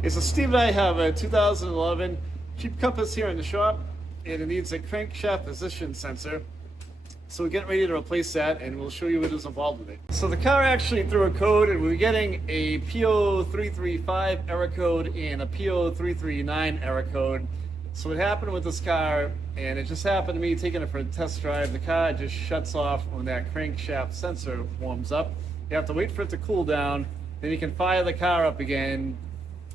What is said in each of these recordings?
Okay, so Steve and I have a 2011 Jeep Compass here in the shop, and it needs a crankshaft position sensor. So we're getting ready to replace that, and we'll show you what is involved with it. So the car actually threw a code, and we were getting a P0335 error code and a P0339 error code. So what happened with this car, and it just happened to me taking it for a test drive, the car just shuts off when that crankshaft sensor warms up. You have to wait for it to cool down, then you can fire the car up again,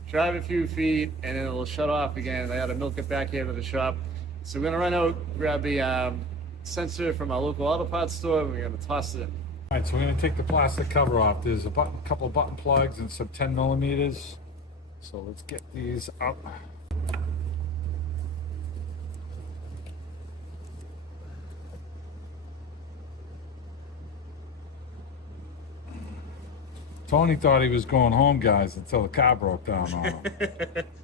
drive a few feet, and then it'll shut off again. I had to milk it back here to the shop. So we're gonna run out, grab the sensor from our local auto parts store, and we're gonna toss it in. All right, so we're gonna take the plastic cover off. There's a couple of button plugs and some 10 millimeters. So let's get these up. Tony thought he was going home, guys, until the car broke down on him.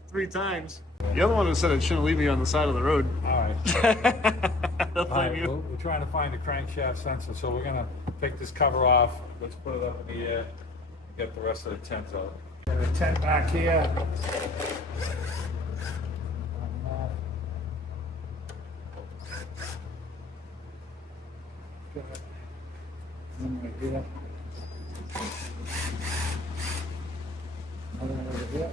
3 times. The other one who said it shouldn't leave me on the side of the road. All right. That's All right, like you. we're trying to find a crankshaft sensor, so we're gonna take this cover off. Let's put it up in the air and get the rest of the tent out. Got a tent back here. Got one right here. Another one over here.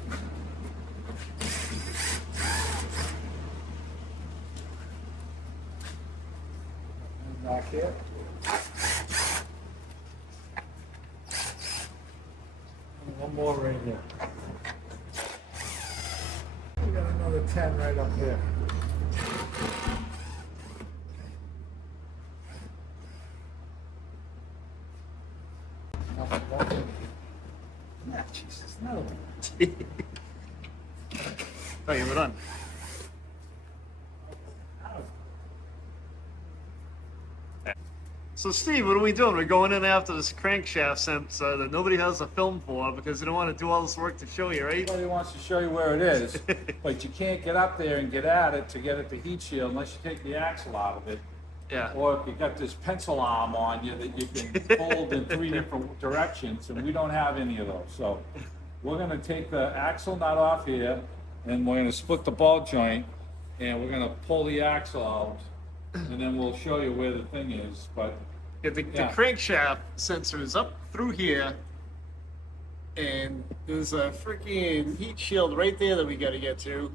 Back here. And one more right here. We got another 10 right up there. Nothing. Ah, Jesus, another one. Oh, yeah, we're done. So Steve, what are we doing? We're going in after this crankshaft sensor that nobody has a film for because they don't want to do all this work to show you, right? Everybody wants to show you where it is, but you can't get up there and get at it to get it to heat shield unless you take the axle out of it. Yeah. Or if you got this pencil arm on you that you can fold in 3 different directions, and we don't have any of those. So we're gonna take the axle nut off here, and we're gonna split the ball joint, and we're gonna pull the axle out, and then we'll show you where the thing is. But Yeah, the crankshaft sensor is up through here, and there's a freaking heat shield right there that we got to get to,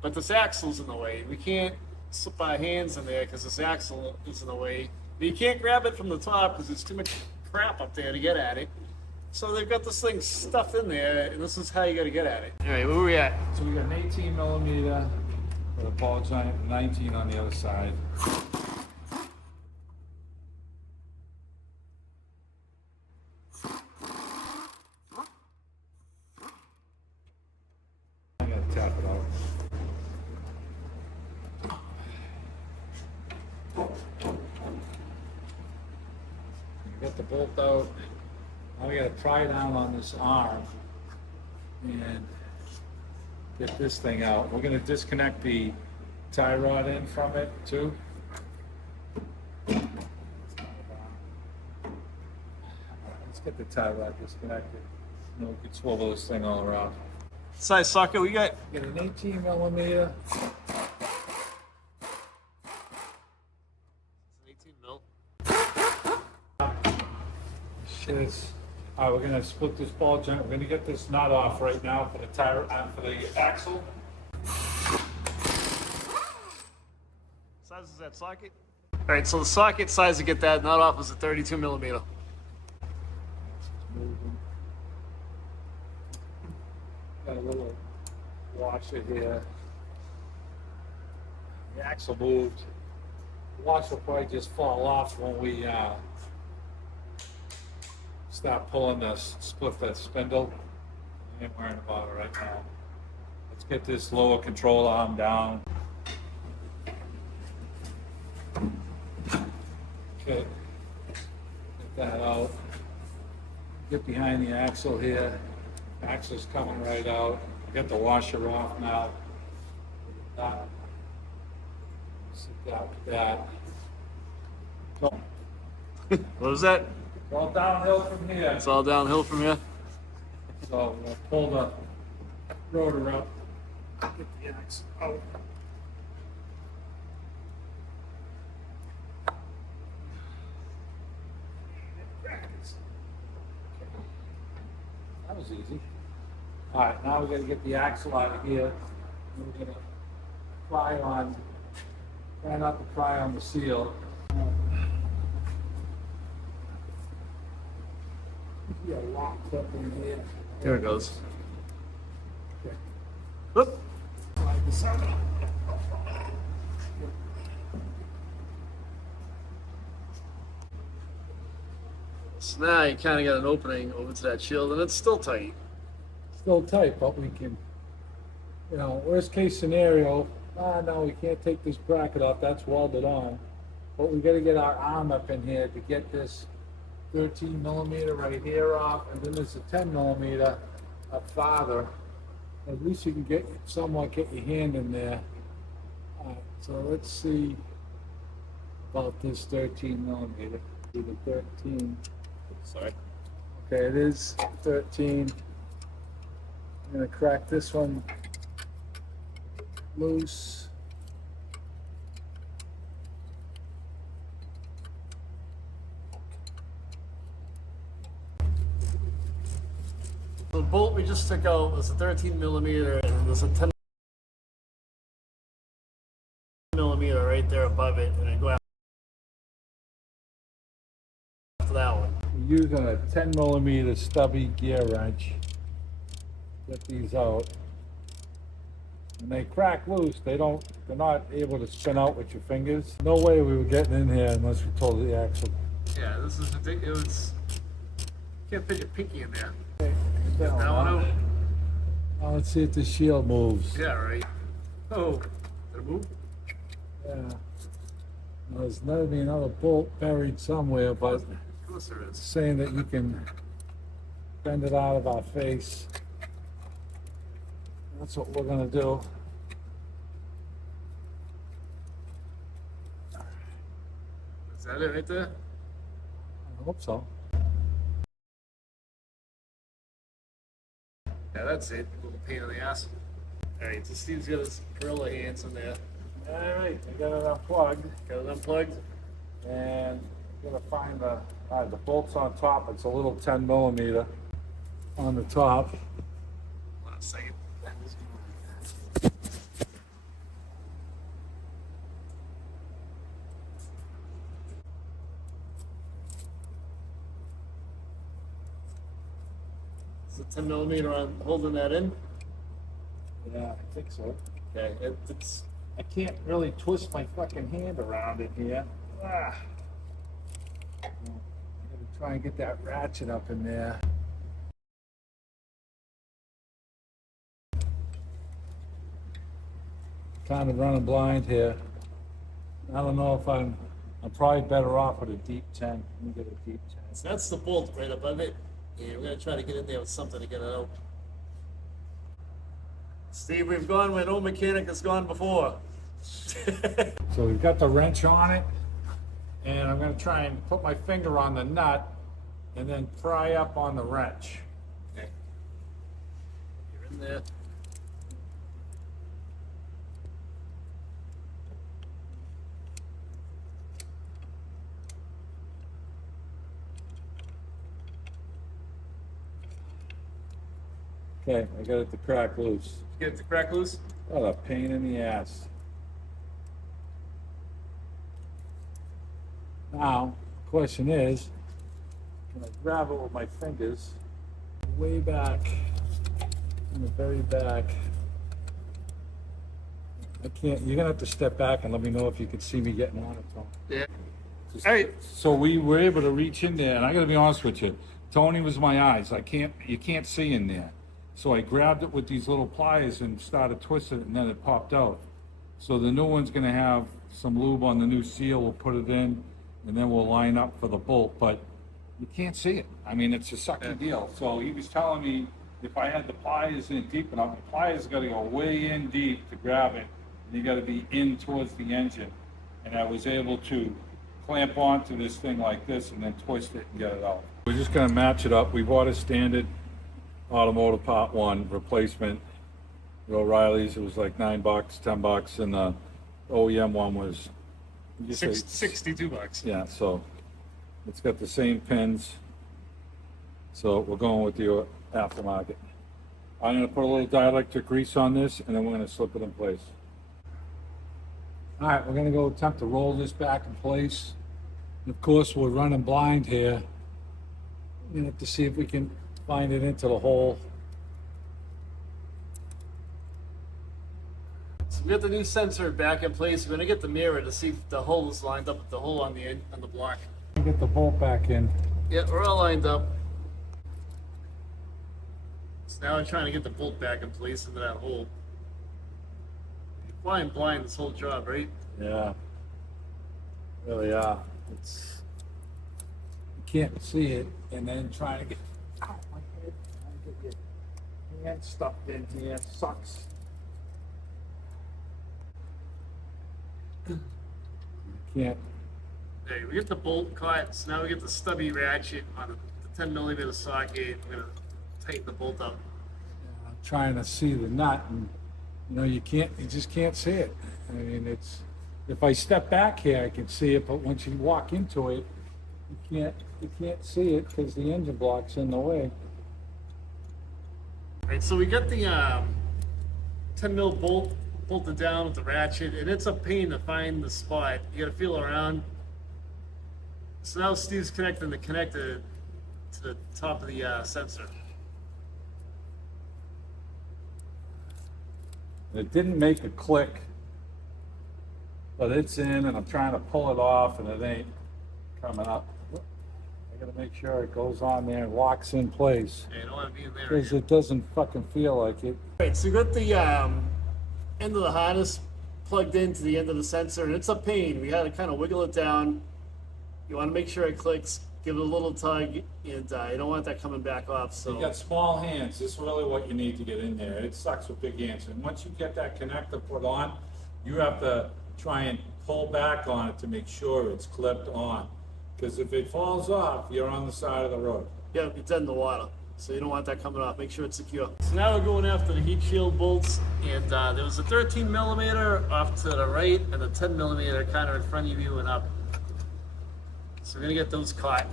but this axle's in the way. We can't slip our hands in there because this axle is in the way. But you can't grab it from the top because there's too much crap up there to get at it. So they've got this thing stuffed in there, and this is how you got to get at it. All right, where are we at? so we got an 18 millimeter for the ball joint, 19 on the other side. I gotta tap it out. Get the bolt out. Now we gotta pry down on this arm and get this thing out. We're gonna disconnect the tie rod in from it too. Let's get the tie rod disconnected. And then we can swivel this thing all around. Size socket we got? Get an 18 millimeter. It's an 18 mil. Shit. All right, we're gonna split this ball joint. We're gonna get this nut off right now for the tire, for the axle. Size is that socket? All right, so the socket size to get that nut off is a 32 millimeter. Got a little washer here. The axle moved. The washer will probably just fall off when we start pulling this, split that spindle. I ain't worrying about it right now. Let's get this lower control arm down. Okay, get that out. Get behind the axle here. Axle's coming right out. Get the washer off now. Sit that with that. What was that? It's all downhill from here. It's all downhill from here. So we'll pull the rotor up, get the axle out. That was easy. All right, now we got to get the axle out of here. And we're gonna try not to pry on the seal. Yeah, locked up in here. There it goes. Okay. Whoop. Slide this out. So now you kind of got an opening over to that shield, and it's still tight. Still tight, but we can, you know, worst case scenario, no, we can't take this bracket off, that's welded on. But we gotta get our arm up in here to get this 13 millimeter right here off, and then there's a 10 millimeter up farther. At least you can get, somewhat get your hand in there. So let's see about this 13 millimeter, either 13. Sorry. Okay, it is 13. I'm gonna crack this one loose. The bolt we just took out was a 13 millimeter, and there's a 10 millimeter right there above it, and I go after that one. We're using a 10 millimeter stubby gear wrench. Get these out. When they crack loose, they're not able to spin out with your fingers. No way we were getting in here unless we told the axle. Yeah, this is ridiculous. Can't fit your pinky in there. Okay, Get that one out. Now let's see if the shield moves. Yeah, right. Oh, did it move? Yeah. There's gotta be another bolt buried somewhere, but Of course there is. saying that you can bend it out of our face. That's what we're gonna do. Is that it right there? I hope so. Yeah, that's it. A little pain in the ass. Alright, so Steve's got his gorilla hands in there. Alright, I got it unplugged. Got it unplugged. And I'm gonna find the bolts on top. It's a little 10 millimeter on the top. Hold on a second. Is it 10 millimeter on holding that in? Yeah, I think so. Okay, it's I can't really twist my fucking hand around it here. I gotta try and get that ratchet up in there. Kind of running blind here. I don't know if I'm probably better off with a deep 10. Let me get a deep 10. so that's the bolt right above it. And we're gonna try to get in there with something to get it out. Steve, we've gone where no mechanic has gone before. So we've got the wrench on it, and I'm gonna try and put my finger on the nut and then pry up on the wrench. Okay. You're in there. Okay, I got it to crack loose. Get it to crack loose. What a pain in the ass. Now, the question is, can I grab it with my fingers way back, in the very back? I can't, you're gonna have to step back and let me know if you can see me getting on it, Tom. Yeah. Just- All right. So we were able to reach in there, and I gotta be honest with you, Tony was my eyes. You can't see in there. So I grabbed it with these little pliers and started twisting it, and then it popped out. So the new one's gonna have some lube on the new seal. We'll put it in, and then we'll line up for the bolt, but you can't see it. I mean, it's a sucky deal. So he was telling me if I had the pliers in deep enough, the pliers gotta go way in deep to grab it, and you gotta be in towards the engine. And I was able to clamp onto this thing like this and then twist it and get it out. We're just gonna match it up. We bought a standard automotive part one replacement, The O'Reilly's, it was like $9, $10, and the OEM one was you say- $62. Yeah, so it's got the same pins. So we're going with the aftermarket. I'm gonna put a little dielectric grease on this, and then we're gonna slip it in place. All right, we're gonna go attempt to roll this back in place. Of course, we're running blind here. We're gonna have to see if we can find it into the hole. So we got the new sensor back in place. We're gonna get the mirror to see if the hole is lined up with the hole on the end on the block. Get the bolt back in. Yeah, we're all lined up. So now we're trying to get the bolt back in place into that hole. You're flying blind this whole job, right? Yeah. Really, yeah. It's you can't see it, and then trying to get out my head, trying to get your hand stuffed in here sucks. You can't. Okay, we get the bolt caught, so now we get the stubby ratchet on the 10mm socket. We're gonna tighten the bolt up. I'm trying to see the nut, and you just can't see it. I mean, if I step back here, I can see it, but once you walk into it, you can't see it because the engine block's in the way. Right, so we got the 10mm bolt bolted down with the ratchet, and it's a pain to find the spot. You gotta feel around. So now Steve's connecting the connector to the top of the sensor. It didn't make a click, but it's in, and I'm trying to pull it off, and it ain't coming up. I gotta make sure it goes on there and locks in place, Yeah, you don't want to be in there. because it doesn't fucking feel like it. Right, so you got the end of the harness plugged into the end of the sensor, and it's a pain. We had to kind of wiggle it down. You want to make sure it clicks, give it a little tug, and you don't want that coming back off. So You got small hands, this is really what you need to get in there. It sucks with big hands, and once you get that connector put on, you have to try and pull back on it to make sure it's clipped on. Because if it falls off, you're on the side of the road. yeah, it's dead in the water, so you don't want that coming off. Make sure it's secure. So now we're going after the heat shield bolts, and there was a 13mm off to the right and a 10mm kind of in front of you and up. So we're gonna get those caught.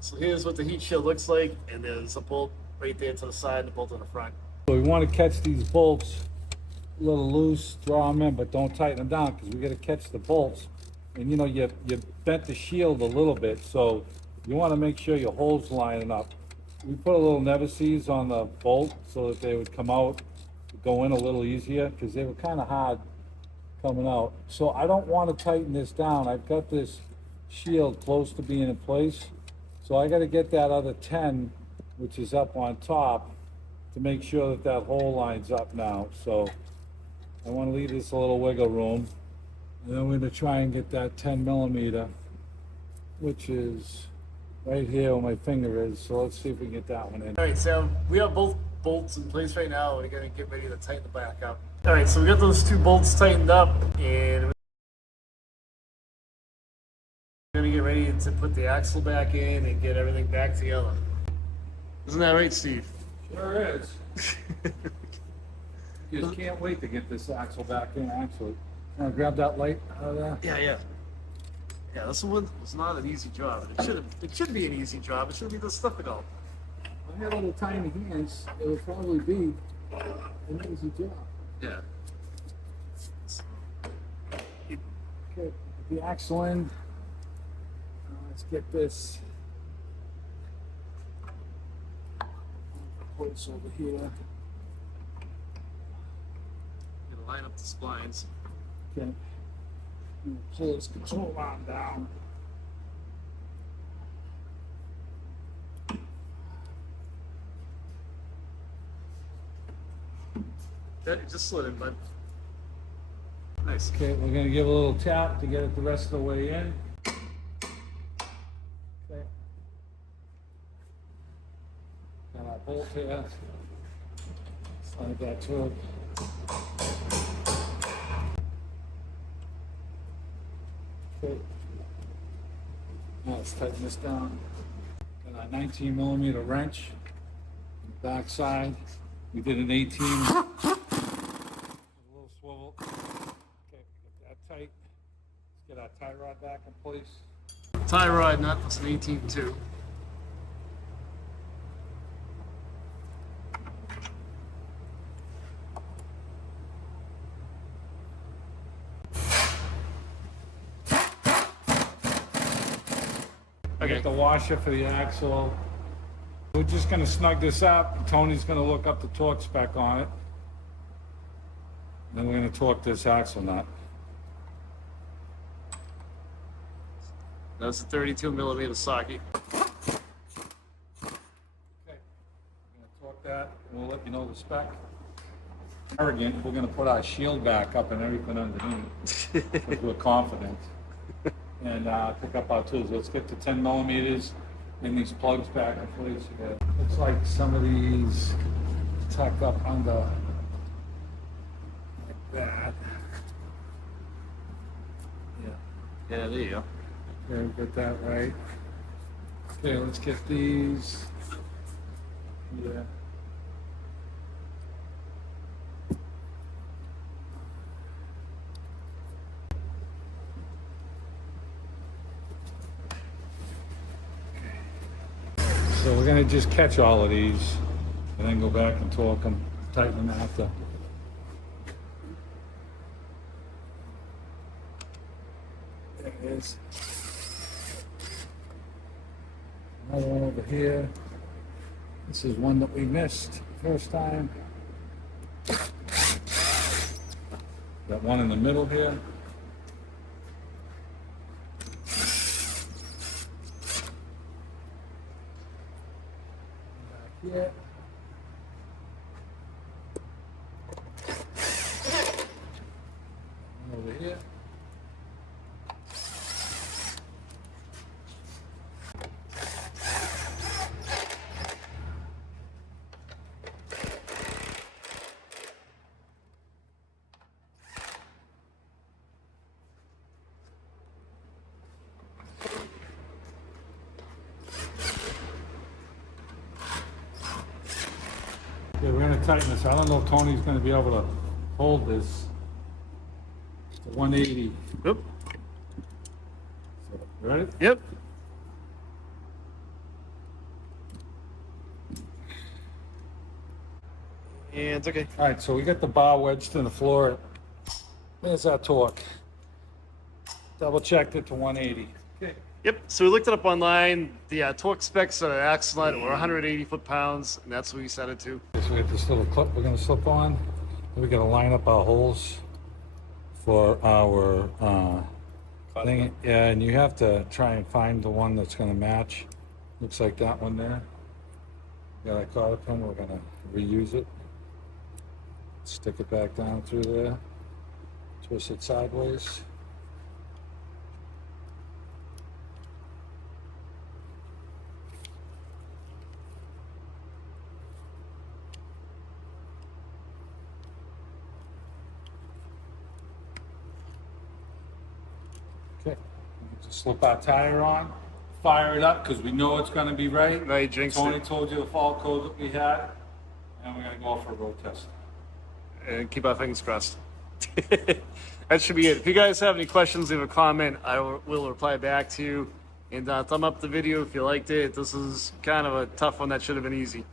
So here's what the heat shield looks like, and there's a bolt right there to the side and a bolt in the front. So we want to catch these bolts a little loose, draw them in, but don't tighten them down, because we got to catch the bolts. And you bent the shield a little bit, so you want to make sure your holes lining up. We put a little never-sees on the bolt so that they would come out, go in a little easier, because they were kind of hard coming out. So I don't want to tighten this down. I've got this shield close to being in place, so I got to get that other 10, which is up on top, to make sure that that hole lines up now. So I want to leave this a little wiggle room, and then we're going to try and get that 10mm, which is right here where my finger is. So let's see if we can get that one in. All right, so we have both bolts in place right now. We're gonna get ready to tighten the back up. All right, so we got those two bolts tightened up, and we're gonna get ready to put the axle back in and get everything back together. Isn't that right, Steve? Sure is. You just can't wait to get this axle back in, actually. Want to grab that light out of there? Yeah. Yeah, this one was not an easy job. It should be an easy job. It shouldn't be this difficult. If I had little tiny hands, it would probably be an easy job. Yeah. Okay, put the axle in. Let's get this place over here. Gonna line up the splines. Okay. I'm gonna pull this control arm down. That just slid in, bud. Nice. Okay, we're gonna give a little tap to get it the rest of the way in. Okay. Got our bolt here. Slide that through. Okay. Now let's tighten this down. Got our 19mm wrench on the back side. We did an 18. A little swivel. Okay, get that tight. Let's get our tie rod back in place. Tie rod nut, that's an 18-2. Okay. Get the washer for the axle. We're just gonna snug this up. Tony's gonna look up the torque spec on it. Then we're gonna torque this axle nut. That's a 32mm socket. Okay. We're gonna torque that, and we'll let you know the spec. Arrogant, we're gonna put our shield back up and everything underneath, because we're confident. And pick up our tools. Let's get to 10mm and these plugs back in place again. Looks like some of these tucked up under like that. Yeah. Yeah, there you go. Okay, we got that right. Okay, let's get these. Yeah. So we're gonna just catch all of these and then go back and torque them, tighten them after. There it is. Another one over here. This is one that we missed first time. Got one in the middle here. Yeah. Over here. Yeah, we're gonna tighten this. I don't know if Tony's gonna be able to hold this. It's a 180. Yep. So, ready? Yep. And it's okay. All right, so we got the bar wedged in the floor. There's our torque. Double checked it to 180. Okay. Yep, so we looked it up online. The torque specs on an axle nut were 180 foot-pounds, and that's what we set it to. Okay, so we got this little clip we're gonna slip on. Then we gotta line up our holes for our thing. Yeah, and you have to try and find the one that's gonna match. Looks like that one there. Got a cotter pin, we're gonna reuse it. Stick it back down through there. Twist it sideways. Okay, just slip our tire on, fire it up because we know it's going to be right. Now you jinxed Tony it. told you the fault code that we had, and we're going to go for a road test. And keep our fingers crossed. That should be it. If you guys have any questions, leave a comment. I will reply back to you. And thumb up the video if you liked it. This is kind of a tough one that should have been easy.